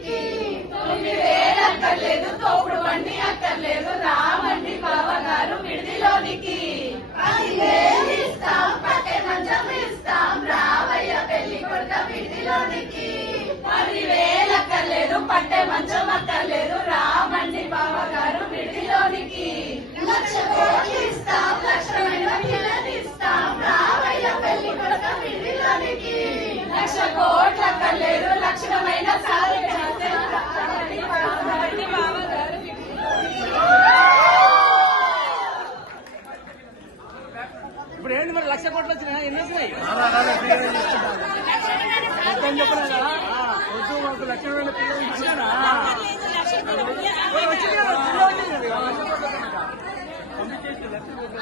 విడిదిలోనికి 9,000 అక్కర్లేదు, తోపుడు బండి అక్కర్లేదు, రామండి బావగారు విడిదిలోనికి. 10,000 ఇస్తాం, పట్టే మంచం ఇస్తాం, రావయ్య పెళ్లి కొడుక విడిదిలోనికి. 10,000 అక్కర్లేదు, పట్టే మంచం అక్కర్లేదు, రామండి బావగారు విడిదిలోనికి. 1,00,000 కోట్లు ఇస్తాం, లక్షణమైన పిల్లని ఇస్తాం, రావయ్య పెళ్లి కొడుక విడిదిలోనికి. 1,00,000 కోట్లు అక్కర్లేదు, లక్షణమైన సారి ఇప్పుడు ఏంటి మరి 1,00,000 కోట్లు వచ్చినాయి? ఎన్ని వచ్చినాయి? మొత్తం చెప్పినా కదా, వద్దు మాకు లక్షణమైన పిల్లలు ఇచ్చినా వచ్చింది కదా, 1,00,000 కోట్లు